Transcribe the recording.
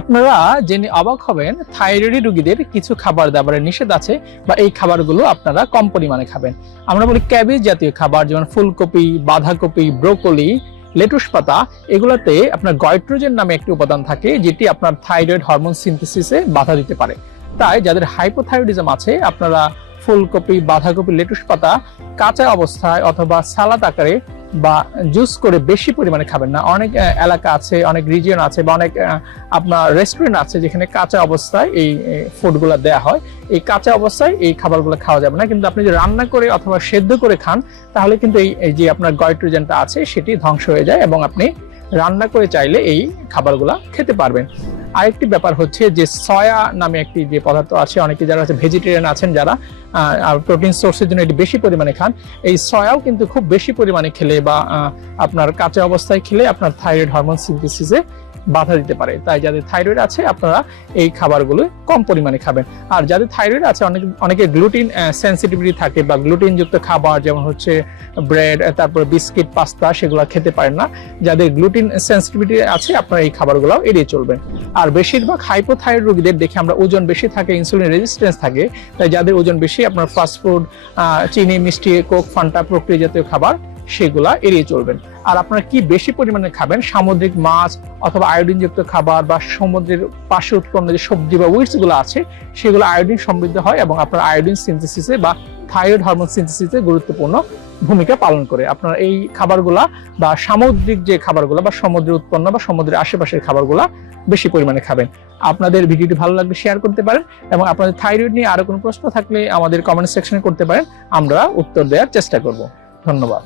আপনারা জেনে অবাক হবেন, থাইরয়েড রোগীদের কিছু খাবার দাবারের নিষেধ আছে বা এই খাবারগুলো আপনারা কম পরিমাণে খাবেন। আমরা বলি ক্যাবেজ জাতীয় খাবার, যেমন ফুলকপি, বাঁধাকপি, ব্রোকলি, লেটুস পাতা, এগুলোতে আপনার গয়ট্রোজেন নামে একটি উপাদান থাকে, যেটি আপনার থাইরয়েড হরমোন সিনথেসিসে বাধা দিতে পারে। তাই যাদের হাইপোথাইরয়েডিজম আছে, আপনারা ফুলকপি, বাঁধাকপি, লেটুস পাতা, কাঁচা অবস্থায় অথবা সালাদ আকারে বা জুস করে বেশি পরিমাণে খাবেন না। অনেক এলাকা আছে, অনেক রিজিয়ন আছে বা অনেক আপনার রেস্টুরেন্ট আছে যেখানে কাঁচা অবস্থায় এই ফুডগুলো দেয়া হয়। এই কাঁচা অবস্থায় এই খাবারগুলো খাওয়া যাবে না। কিন্তু আপনি যদি রান্না করে অথবা সেদ্ধ করে খান, তাহলে কিন্তু এই যে আপনার গয়ট্রোজেনটা আছে, সেটি ধ্বংস হয়ে যায় এবং আপনি রান্না করে চাইলে এই খাবারগুলো খেতে পারবেন। আরেকটি ব্যাপার হচ্ছে যে সয়া নামে একটি যে পদার্থ আছে, অনেকে যারা আছে ভেজিটেরিয়ান আছেন যারা প্রোটিন সোর্সের জন্য এটি বেশি পরিমাণে খান। এই সয়াও কিন্তু খুব বেশি পরিমাণে খেলে বা আপনার কাঁচা অবস্থায় খেলে আপনার থাইরয়েড হরমোন সিনথেসিসে বাধা দিতে পারে। তাই যাদের থাইরয়েড আছে, আপনারা এই খাবারগুলো কম পরিমাণে খাবেন। আর যাদের থাইরয়েড আছে, অনেক, অনেকে গ্লুটিন সেন্সিটিভিটি থাকে বা গ্লুটিন যুক্ত খাবার যেমন হচ্ছে ব্রেড তারপর বিস্কিট পাস্তা সেগুলো খেতে পারেন না। যাদের গ্লুটিন সেন্সিটিভিটি আছে, আপনারা এই খাবারগুলো এড়িয়ে চলবেন। আর বেশিরভাগ হাইপোথাইরয়েড রোগীদের দেখে আমরা ওজন বেশি থাকে ইনসুলিন রেজিস্ট্যান্স থাকে। তাই যাদের ওজন বেশি, আপনার ফাস্টফুড চিনি, মিষ্টি, কোক ফান্টা প্রক্রিয়া জাতীয় খাবার, সেগুলা এড়িয়ে চলবেন। আর আপনারা কি বেশি পরিমাণে খাবেন? সামুদ্রিক মাছ অথবা আয়োডিনযুক্ত খাবার বা সমুদ্রের পাশে উৎপন্ন যে সবজি বা উইটসগুলো আছে, সেগুলো আয়োডিন সমৃদ্ধ হয় এবং আপনার আয়োডিন সিনথেসিসে বা থাইরয়েড হরমোন সিনথেসিসে গুরুত্বপূর্ণ ভূমিকা পালন করে। আপনার এই খাবারগুলা বা সামুদ্রিক যে খাবারগুলো বা সমুদ্রে উৎপন্ন বা সমুদ্রের আশেপাশের খাবারগুলা বেশি পরিমাণে খাবেন। আপনাদের ভিডিওটি ভালো লাগলে শেয়ার করতে পারেন এবং আপনাদের থাইরয়েড নিয়ে আরও কোনো প্রশ্ন থাকলে আমাদের কমেন্ট সেকশনে করতে পারেন। আমরা উত্তর দেওয়ার চেষ্টা করব। ধন্যবাদ।